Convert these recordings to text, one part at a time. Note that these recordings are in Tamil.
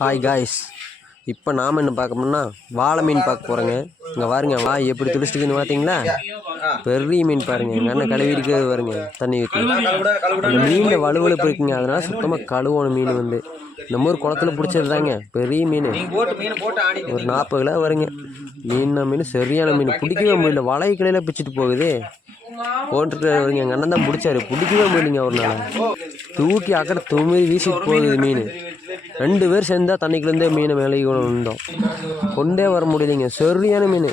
ஹாய் காய்ஸ் இப்போ நாம் என்ன பார்க்கணும்னா வாழை மீன் பார்க்க போகிறோங்க இங்கே பாருங்க வாய் எப்படி துடிச்சிட்டுக்குன்னு பார்த்தீங்களா பெரிய மீன் பாருங்க. எங்கள் அண்ணன் கழுவி இருக்கிறது பாருங்க தண்ணி ஊற்றி அந்த மீனில் வலுவலுப்பு இருக்குங்க அதனால சுத்தமாக கழுவணும் மீன் வந்து. நம்ம ஊர் குளத்துல பிடிச்சது தாங்க. பெரிய மீன். ஒரு நாற்பது கிலோ வருங்க. மீன் மீன். சரியான மீன். பிடிக்கவே முடியல. வலை கிளையில பிடிச்சிட்டு போகுது. போட்டுருக்காருங்க எங்கள் அண்ணன் தான் பிடிச்சாரு. பிடிக்கவே முடியலைங்க அவர்னால தூக்கி அக்கறை தும்மி வீசிட்டு போகுது மீன். ரெண்டு பேர் சேர்ந்தா தண்ணிக்குலேருந்தே மீனை மேலே கொண்டு வந்தோம். கொண்டே வர முடியலைங்க. சரியான மீன்.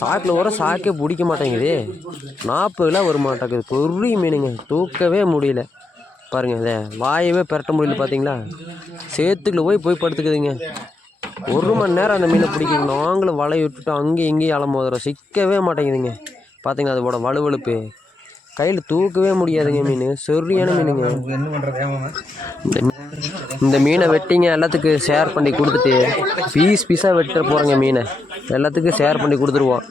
சாக்கில் வர சாக்கே பிடிக்க மாட்டேங்குது. நாற்பது கிலோ வர மாட்டேங்குது பெரிய மீனுங்க. தூக்கவே முடியல. பாருங்கள் அதே வாயவே பெரட்ட முடியல பார்த்தீங்களா சேத்துக்குள்ள போய் போய் படுத்துக்குதுங்க. ஒரு மணி நேரம் அந்த மீனை பிடிக்குது நாங்களும் வலையை விட்டுட்டு அங்கேயும் இங்கேயும் அலம்போதுறோம் சிக்கவே மாட்டேங்குதுங்க. பார்த்தீங்களா அதோட வலுவலுப்பு கையில் தூக்கவே முடியாதுங்க மீன் சரியான மீனுங்க இந்த இந்த மீனை வெட்டிங்க எல்லாத்துக்கும் ஷேர் பண்ணி கொடுத்துட்டு பீஸ் பீஸாக வெட்ட போகிறோங்க மீனை எல்லாத்துக்கும் ஷேர் பண்ணி கொடுத்துருவோம்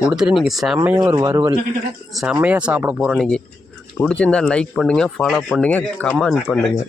கொடுத்துட்டு இன்றைக்கி செம்மையாக ஒரு வறுவல் செம்மையாக சாப்பிட போகிறோம் இன்றைக்கி பிடிச்சிருந்தா லைக் பண்ணுங்கள் ஃபாலோ பண்ணுங்கள் கமெண்ட் பண்ணுங்கள்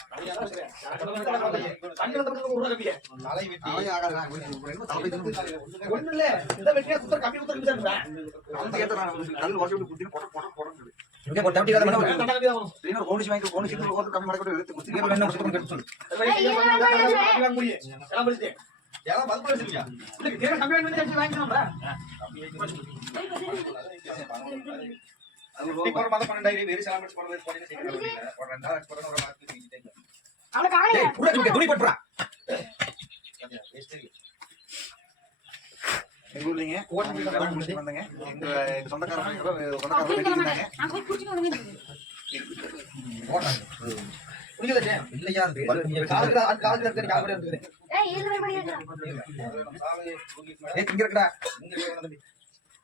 இருக்காது. இங்கே போட்டு தட்டி இல்லாத துணி துணி போட்டு புறா. எங்க ஊர்லங்க? வந்தங்க. எங்க சொந்தக்காரங்க சொந்தக்காரங்க இல்லையா? இங்க இருக்குடா.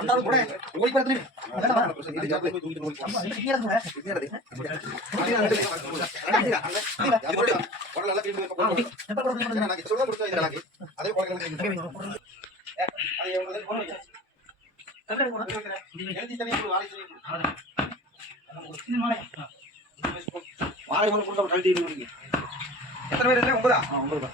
நம்ம ரெண்டாவது கூட ஓடி சொல்ல கொடுத்தா இது அதே போல எழுதி ஒரு வாழை தனியா கொடுத்தா எத்தனை பேர் ஒன்பதா ஒன்பதா?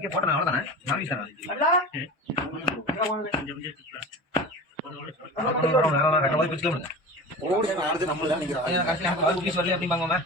இங்கே போட்டேன் அவ்வளோதானே நான் வீசுறேன் ஓடி நான் அடுத்து நம்மள தான் நிக்கிறோம். கடைசியில் வரல அப்படிம்பாங்க